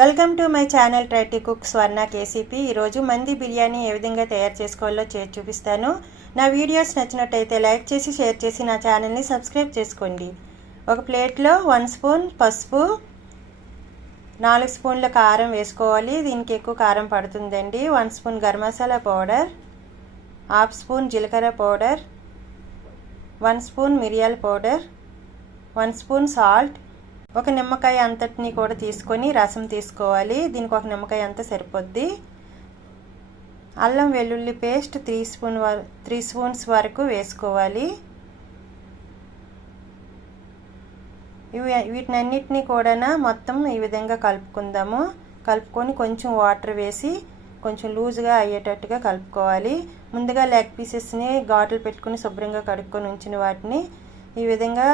Welcome to my channel try to cook Swarna KCP. ఈరోజు మంది బిర్యానీ ఏ విధంగా తయారు చేసుకోవాలో చేసి చూపిస్తాను. నా వీడియోస్ నచ్చినట్టయితే లైక్ చేసి షేర్ చేసి నా ఛానల్ని సబ్స్క్రైబ్ చేసుకోండి. ఒక ప్లేట్లో 1 స్పూన్ పసుపు, 4 స్పూన్ల కారం వేసుకోవాలి. దీనికి ఎక్కువ కారం పడుతుందండి. 1 spoon garam masala powder, 1/2 spoon జీలకర్ర పౌడర్, 1 స్పూన్ మిరియాల పౌడర్, 1 స్పూన్ సాల్ట్, ఒక నిమ్మకాయ అంతటిని కూడా తీసుకొని రసం తీసుకోవాలి. దీనికి ఒక నిమ్మకాయ అంతా సరిపోద్ది. అల్లం వెల్లుల్లి పేస్ట్ 3 స్పూన్స్ వరకు వేసుకోవాలి. వీటినన్నిటినీ కూడా మొత్తం ఈ విధంగా కలుపుకుందాము. కలుపుకొని కొంచెం వాటర్ వేసి కొంచెం లూజ్గా అయ్యేటట్టుగా కలుపుకోవాలి. ముందుగా లెగ్ పీసెస్ని ఘాట్లు పెట్టుకుని శుభ్రంగా కడుక్కొని ఉంచిన వాటిని ఈ విధంగా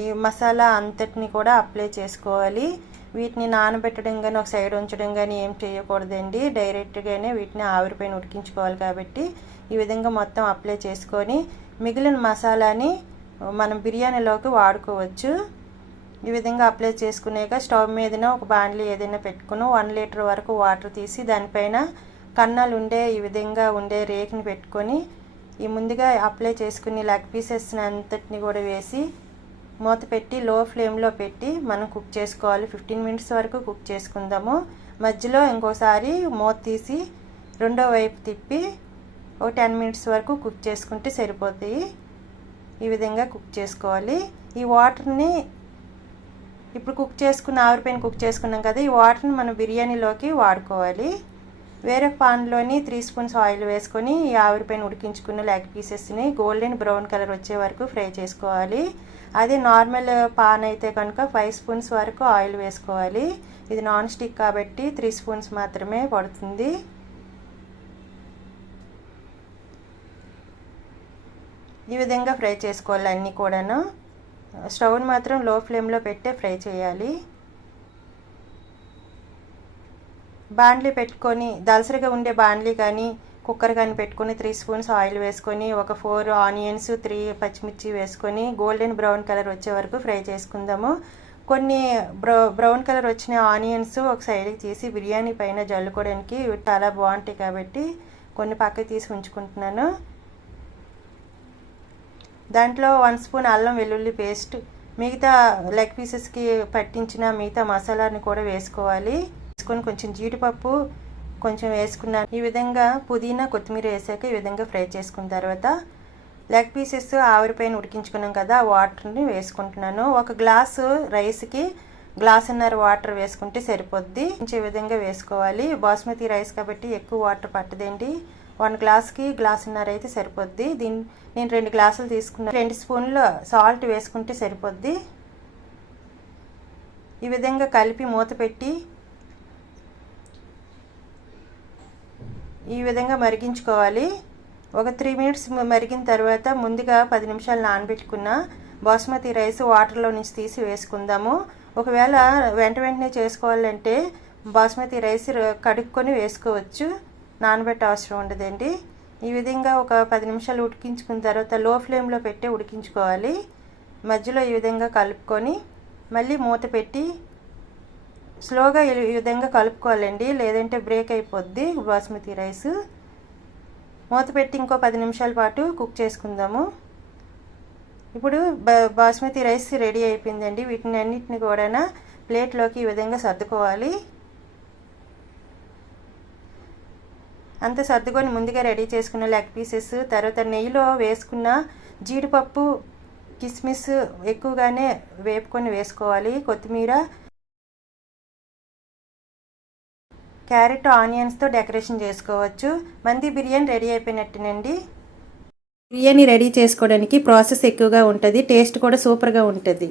ఈ మసాలా అంతటిని కూడా అప్లై చేసుకోవాలి. వీటిని నానబెట్టడం కానీ ఒక సైడ్ ఉంచడం కానీ ఏం చేయకూడదండి. డైరెక్ట్గానే వీటిని ఆవిరిపైన ఉడికించుకోవాలి. కాబట్టి ఈ విధంగా మొత్తం అప్లై చేసుకొని మిగిలిన మసాలాని మనం బిర్యానీలోకి వాడుకోవచ్చు. ఈ విధంగా అప్లై చేసుకునేక స్టవ్ మీదన ఒక బాండ్లీ ఏదైనా పెట్టుకుని 1 లీటర్ వరకు వాటర్ తీసి దానిపైన కన్నాలు ఉండే ఈ విధంగా ఉండే రేకుని పెట్టుకొని ఈ ముందుగా అప్లై చేసుకుని లెగ్ పీసెస్ అంతటిని కూడా వేసి మూత పెట్టి లో ఫ్లేమ్లో పెట్టి మనం కుక్ చేసుకోవాలి. 15 మినిట్స్ వరకు కుక్ చేసుకుందాము. మధ్యలో ఇంకోసారి మూత తీసి రెండో వైపు తిప్పి ఒక 10 మినిట్స్ వరకు కుక్ చేసుకుంటే సరిపోతాయి. ఈ విధంగా కుక్ చేసుకోవాలి. ఈ వాటర్ని ఇప్పుడు ఆవిరిపైన కుక్ చేసుకున్నాం కదా, ఈ వాటర్ని మనం బిర్యానీలోకి వాడుకోవాలి. వేరే పాన్లోని 3 స్పూన్స్ ఆయిల్ వేసుకొని ఈ ఆవిరిపైన ఉడికించుకున్న లెగ్ పీసెస్ని గోల్డెన్ బ్రౌన్ కలర్ వచ్చే వరకు ఫ్రై చేసుకోవాలి. అదే నార్మల్ పాన్ అయితే కనుక 5 స్పూన్స్ వరకు ఆయిల్ వేసుకోవాలి. ఇది నాన్ స్టిక్ కాబట్టి 3 స్పూన్స్ మాత్రమే పడుతుంది. ఈ విధంగా ఫ్రై చేసుకోవాలి అన్నీ కూడాను. స్టవ్ని మాత్రం లో ఫ్లేమ్లో పెట్టే ఫ్రై చేయాలి. బాండ్లీ పెట్టుకొని దలసరిగా ఉండే బాండ్లీ కానీ కుక్కర్ కానీ పెట్టుకొని 3 స్పూన్స్ ఆయిల్ వేసుకొని ఒక 4 ఆనియన్స్ 3 పచ్చిమిర్చి వేసుకొని గోల్డెన్ బ్రౌన్ కలర్ వచ్చే వరకు ఫ్రై చేసుకుందాము. కొన్ని బ్రౌన్ కలర్ వచ్చిన ఆనియన్స్ ఒక సైడ్కి తీసి బిర్యానీ పైన జల్లుకోవడానికి చాలా బాగుంటాయి కాబట్టి కొన్ని పక్కకి తీసి ఉంచుకుంటున్నాను. దాంట్లో 1 స్పూన్ అల్లం వెల్లుల్లి పేస్ట్, మిగతా లెగ్ పీసెస్కి పట్టించిన మిగతా మసాలాని కూడా వేసుకోవాలి. కొంచెం జీడిపప్పు కొంచెం వేసుకున్నాను. ఈ విధంగా పుదీనా కొత్తిమీర వేసాక ఈ విధంగా ఫ్రై చేసుకున్న తర్వాత లెగ్ పీసెస్ ఆవిరిపైన ఉడికించుకున్నాం కదా, ఆ వాటర్ని వేసుకుంటున్నాను. ఒక గ్లాసు రైస్కి 1.5 గ్లాస్ వాటర్ వేసుకుంటే సరిపోద్ది. ఈ విధంగా వేసుకోవాలి. బాస్మతి రైస్ కాబట్టి ఎక్కువ వాటర్ పట్టదండి. 1 గ్లాస్కి 1.5 గ్లాస్ అయితే సరిపోద్ది. నేను 2 గ్లాసులు తీసుకున్నాను. 2 స్పూన్ల సాల్ట్ వేసుకుంటే సరిపోద్ది. ఈ విధంగా కలిపి మూత పెట్టి ఈ విధంగా మరిగించుకోవాలి. ఒక 3 మినిట్స్ మరిగిన తర్వాత ముందుగా 10 నిమిషాలు నానబెట్టుకున్న బాస్మతి రైస్ వాటర్లో నుంచి తీసి వేసుకుందాము. ఒకవేళ వెంటనే చేసుకోవాలంటే బాస్మతి రైస్ కడుక్కొని వేసుకోవచ్చు, నానబెట్ట అవసరం ఉండదండి. ఈ విధంగా ఒక 10 నిమిషాలు ఉడికించుకున్న తర్వాత లో ఫ్లేమ్లో పెట్టి ఉడికించుకోవాలి. మధ్యలో ఈ విధంగా కలుపుకొని మళ్ళీ మూత పెట్టి స్లోగా ఈ విధంగా కలుపుకోవాలండి, లేదంటే బ్రేక్ అయిపోద్ది బాస్మతి రైస్. మూత పెట్టి ఇంకో 10 నిమిషాల పాటు కుక్ చేసుకుందాము. ఇప్పుడు బాస్మతి రైస్ రెడీ అయిపోయిందండి. వీటిని అన్నిటిని కూడా ప్లేట్లోకి ఈ విధంగా సర్దుకోవాలి. అంత సర్దుకొని ముందుగా రెడీ చేసుకున్న లెగ్ పీసెస్, తర్వాత నెయ్యిలో వేసుకున్న జీడిపప్పు కిస్మిస్ ఎక్కువగానే వేపుకొని వేసుకోవాలి. కొత్తిమీర, క్యారెట్, ఆనియన్స్తో డెకరేషన్ చేసుకోవచ్చు. మంది బిర్యానీ రెడీ అయిపోయినట్టేనండి. బిర్యానీ రెడీ చేసుకోవడానికి ప్రాసెస్ ఎక్కువగా ఉంటుంది, టేస్ట్ కూడా సూపర్గా ఉంటుంది.